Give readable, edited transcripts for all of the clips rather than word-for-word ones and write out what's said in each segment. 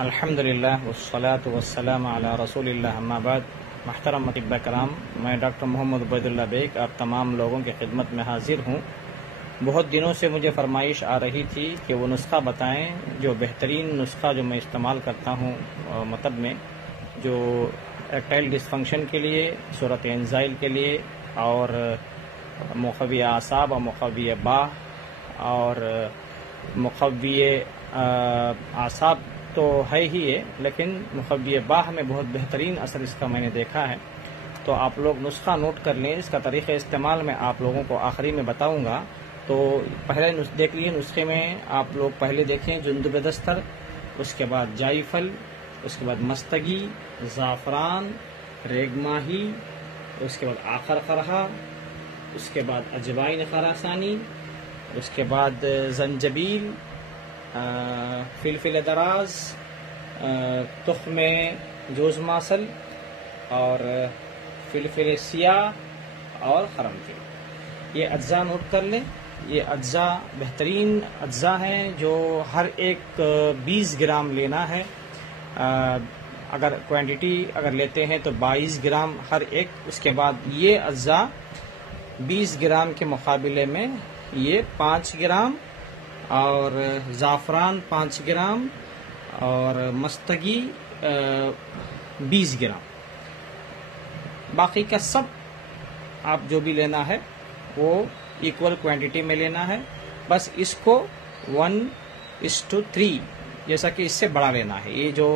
الحمدللہ والصلاة والسلام علی رسول اللہ اما بعد. محترم اطباء کرام، میں ڈاکٹر محمد عبید اللہ بیگ آپ تمام لوگوں کی خدمت میں حاضر ہوں. بہت دنوں سے مجھے فرمائش آ رہی تھی کہ وہ نسخہ بتائیں جو بہترین نسخہ جو میں استعمال کرتا ہوں مطلب میں، جو ایکٹائل ڈسفنکشن کے لیے، صورت انزائل کے لیے، اور مقوی اعصاب اور مقوی باہ اور مقوی اعصاب تو ہے ہی ہے، لیکن مقوی باہ میں بہت بہترین اثر اس کا میں نے دیکھا ہے. تو آپ لوگ نسخہ نوٹ کر لیں. اس کا طریقہ استعمال میں آپ لوگوں کو آخری میں بتاؤں گا. تو پہلے دیکھ لیے نسخے میں آپ لوگ پہلے دیکھیں جندب دستر، اس کے بعد جائی پھل، اس کے بعد مستگی، زعفران، ریگ ماہی، اس کے بعد آخر خرہا، اس کے بعد اجوائن خراسانی، اس کے بعد زنجبیل، فلفل دراز، تخم جوز ماسل، اور فلفل سیاہ اور قرنفل. یہ اجزاء نوٹ کر لیں. یہ اجزاء بہترین اجزاء ہیں جو ہر ایک 20 گرام لینا ہے. اگر کوانٹٹی اگر لیتے ہیں تو 22 گرام ہر ایک. اس کے بعد یہ اجزاء 20 گرام کے مقابلے میں یہ 5 گرام، اور زعفران 5 گرام، اور مستگی 20 گرام. باقی کا سب آپ جو بھی لینا ہے وہ ایکول کوانٹٹی میں لینا ہے. بس اس کو 1:3 جیسا کہ اس سے بڑا لینا ہے. یہ جو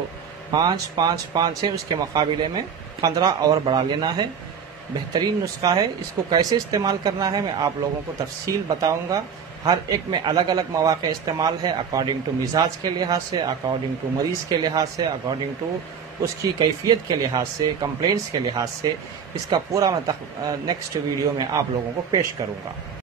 5 ہے اس کے مقابلے میں 15 اور بڑا لینا ہے. بہترین نسخہ ہے. اس کو کیسے استعمال کرنا ہے میں آپ لوگوں کو تفصیل بتاؤں گا. ہر ایک میں الگ الگ مواقع استعمال ہے، اکارڈنگ ٹو مزاج کے لحاظ سے، اکارڈنگ ٹو مریض کے لحاظ سے، اکارڈنگ ٹو اس کی کیفیت کے لحاظ سے، کمپلینٹس کے لحاظ سے. اس کا پورا میں نیکسٹ ویڈیو میں آپ لوگوں کو پیش کروں گا.